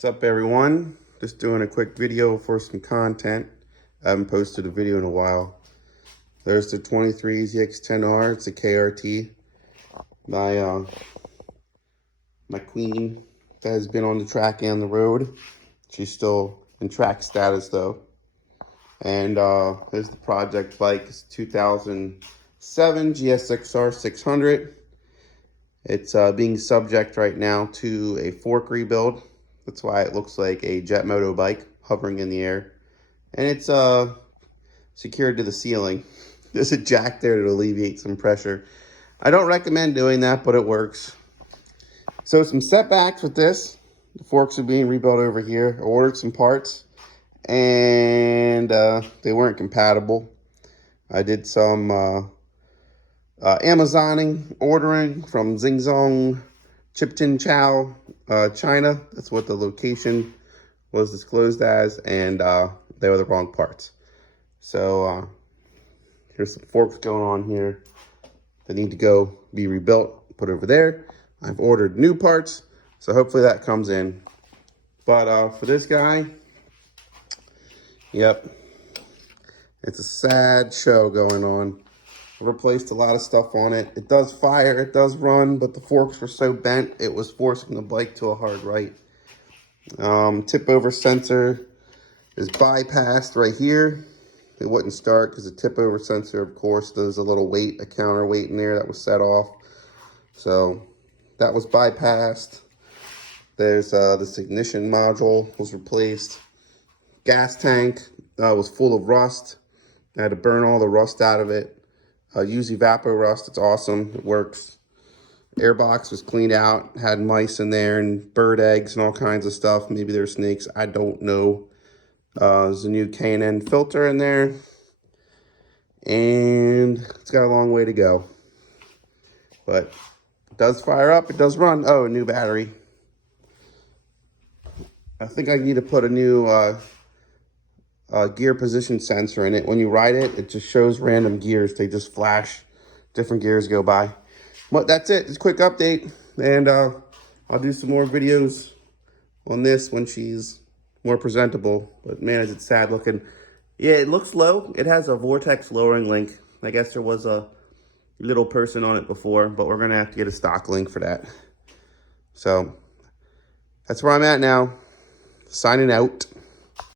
What's up, everyone? Just doing a quick video for some content. I haven't posted a video in a while. There's the 23 Gsxr. It's a KRT. My queen that has been on the track and the road. She's still in track status though. And here's the project bike. It's 2007 Gsxr 600. It's being subject right now to a fork rebuild. That's why it looks like a jet moto bike hovering in the air. And it's secured to the ceiling. There's a jack there to alleviate some pressure. I don't recommend doing that, but it works. So some setbacks with this. The forks are being rebuilt over here. I ordered some parts and they weren't compatible. I did some Amazoning, ordering from Gsxr, Chipton Chow, China. That's what the location was disclosed as, and they were the wrong parts. So here's some forks going on here. They need to go be rebuilt, put over there. I've ordered new parts, so hopefully that comes in. But for this guy, yep, it's a sad show going on. I replaced a lot of stuff on it. It does fire, it does run, but the forks were so bent, it was forcing the bike to a hard right. Tip over sensor is bypassed right here. It wouldn't start because the tip over sensor, of course, there's a little weight, a counterweight in there that was set off. So that was bypassed. There's this ignition module was replaced. Gas tank was full of rust. I had to burn all the rust out of it. Use Evapo Rust, it's awesome, it works. Airbox was cleaned out, had mice in there and bird eggs and all kinds of stuff. Maybe they're snakes, I don't know. There's a new K&N filter in there. And it's got a long way to go. But it does fire up, it does run. Oh, a new battery. I think I need to put a new gear position sensor in it. When you ride it, it just shows random gears. They just flash, different gears go by. But that's it, just a quick update. And I'll do some more videos on this when she's more presentable. But man, is it sad looking. Yeah, it looks low. It has a vortex lowering link. I guess there was a little person on it before, but we're gonna have to get a stock link for that. So that's where I'm at now. Signing out.